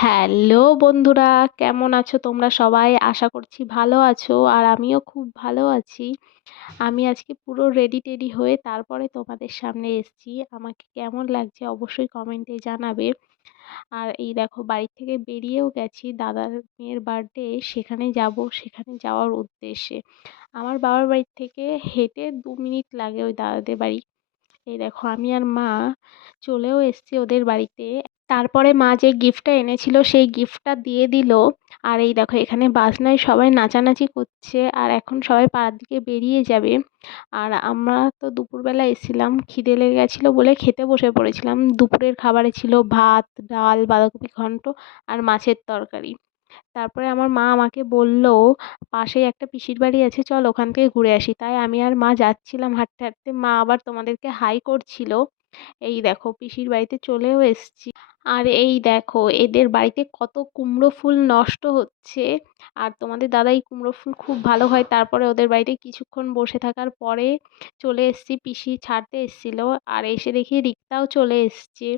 Hello বন্ধুরা, কেমন আছো তোমরা সবাই? আশা করছি ভালো আছো আর আমিও খুব ভালো আছি। আমি আজকে পুরো রেডি-টেডি হয়ে তারপরে তোমাদের সামনে এসেছি। আমাকে কেমন লাগছে অবশ্যই কমেন্টে জানাবে। আর এই দেখো বাড়ি থেকে বেরিয়েও গেছি, দাদার মেয়ের বার্থডে সেখানে যাব, সেখানে যাওয়ার উদ্দেশ্যে। আমার বাবার বাড়ি থেকে হেঁটে ২ মিনিট লাগে ওই দাদাদের বাড়ি। এই দেখো আমি আর মা চলেও এসেছি ওদের বাড়িতে। তারপরে মা যে গিফটটা এনেছিল সেই গিফটটা দিয়ে দিল। আর এই দেখো এখানে বাজনায় সবাই নাচানাচি করছে আর এখন সবাই পাড়ার দিকে বেরিয়ে যাবে। আর আমরা তো দুপুরবেলা এসেছিলাম, খিদে লেগে গেছিলো বলে খেতে বসে পড়েছিলাম। দুপুরের খাবারে ছিল ভাত, ডাল, বাঁধাকপি ঘন্ট আর মাছের তরকারি। তারপরে আমার মা আমাকে বলল, পাশেই একটা পিসির বাড়ি আছে, চল ওখান থেকে ঘুরে আসি। তাই আমি আর মা যাচ্ছিলাম হাঁটতে হাঁটতে, মা আবার তোমাদেরকে হাই করছিল। এই দেখো পিসির বাড়িতে চলেও এসেছি। আর এই দেখো এদের বাড়িতে কত কুমড়ো ফুল নষ্ট হচ্ছে। আর তোমাদের দাদা এই কুমড়ো ফুল খুব ভালো হয়। তারপরে ওদের বাড়িতে কিছুক্ষণ বসে থাকার পরে চলে এসেছি, পিসি ছাড়তে এসেছিল। আর এসে দেখি রিক্তাও চলে এসছে।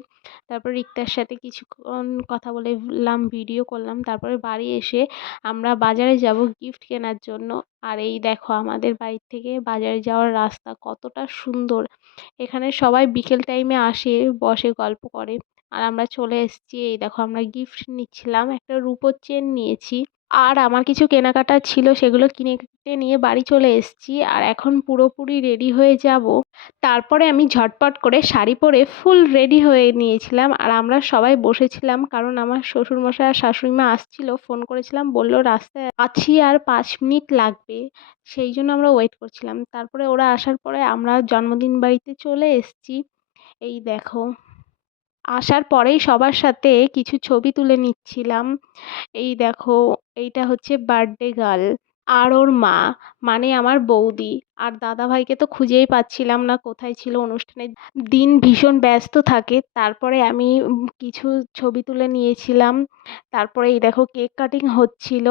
তারপর রিক্তার সাথে কিছুক্ষণ কথা বললাম, ভিডিও করলাম। তারপরে বাড়ি এসে আমরা বাজারে যাব গিফট কেনার জন্য। আর এই দেখো আমাদের বাড়ি থেকে বাজারে যাওয়ার রাস্তা কতটা সুন্দর। এখানে সবাই বিকেল টাইমে আসে, বসে গল্প করে। আর আমরা চলে এসেছি। এই দেখো আমরা গিফট নিচ্ছিলাম, একটা রূপোর চেন নিয়েছি। আর আমার কিছু কেনাকাটা ছিল, সেগুলো কিনে টিনে নিয়ে বাড়ি চলে এসেছি। আর এখন পুরোপুরি রেডি হয়ে যাব। তারপরে আমি ঝটপট করে শাড়ি পরে ফুল রেডি হয়ে নিয়েছিলাম। আর আমরা সবাই বসেছিলাম, কারণ আমার শ্বশুরমশাই আর শাশুড়িমা আসছিল। ফোন করেছিলাম, বললো রাস্তায় আছি আর 5 মিনিট লাগবে। সেই জন্য আমরা ওয়েট করছিলাম। তারপরে ওরা আসার পরে আমরা জন্মদিন বাড়িতে চলে এসেছি। এই দেখো আসার পরেই সবার সাথে কিছু ছবি তুলে নিচ্ছিলাম। এই দেখো এইটা হচ্ছে বার্থডে গার্ল আর ওর মা, মানে আমার বৌদি। আর দাদাভাইকে তো খুঁজেই পাচ্ছিলাম না, কোথায় ছিল অনুষ্ঠানের দিন, ভীষণ ব্যস্ত থাকে। তারপরে আমি কিছু ছবি তুলে নিয়েছিলাম। তারপরে এই দেখো কেক কাটিং হচ্ছিল।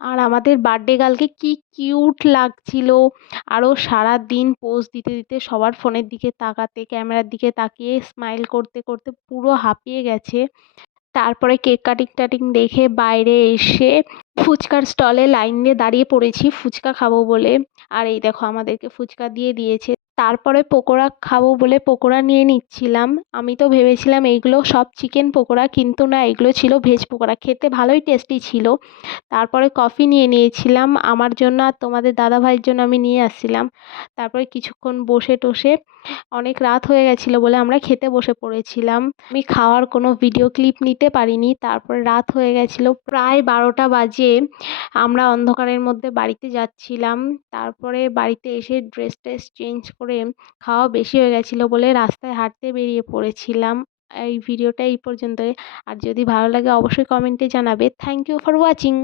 আর আমাদের বার্থডে গার্লকে কি কিউট লাগছিল। আরও সারাদিন পোজ দিতে দিতে, সবার ফোনের দিকে তাকাতে, ক্যামেরার দিকে তাকিয়ে স্মাইল করতে করতে পুরো হাঁপিয়ে গেছে। তারপরে কেক কাটিং টাটিং দেখে বাইরে এসে ফুচকার স্টলে লাইন দিয়ে দাঁড়িয়ে পড়েছি ফুচকা খাবো বলে। আর এই দেখো আমাদেরকে ফুচকা দিয়ে দিয়েছে। তারপরে পকোড়া খাবো বলে পকোড়া নিয়ে নিচ্ছিলাম। আমি তো ভেবেছিলাম এইগুলো সব চিকেন পকোড়া, কিন্তু না, এগুলো ছিল ভেজ পকোড়া। খেতে ভালোই টেস্টি ছিল। তারপরে কফি নিয়ে নিয়েছিলাম আমার জন্য, আর তোমাদের দাদাভাইয়ের জন্য আমি নিয়ে আসছিলাম। তারপরে কিছুক্ষণ বসে টসে অনেক রাত হয়ে গেছিলো বলে আমরা খেতে বসে পড়েছিলাম। আমি খাওয়ার কোনো ভিডিও ক্লিপ নিতে পারিনি। তারপরে রাত হয়ে গেছিলো, প্রায় 12টা বাজে। আমরা অন্ধকারের মধ্যে বাড়িতে যাচ্ছিলাম। তারপরে বাড়িতে এসে ড্রেস ট্রেস চেঞ্জ করে খাওয়া বেশি হয়ে গেছিলো বলে রাস্তায় হাঁটতে বেরিয়ে পড়েছিলাম। এই ভিডিওটা এই পর্যন্তই। আর যদি ভালো লাগে অবশ্যই কমেন্টে জানাবে। Thank you for watching.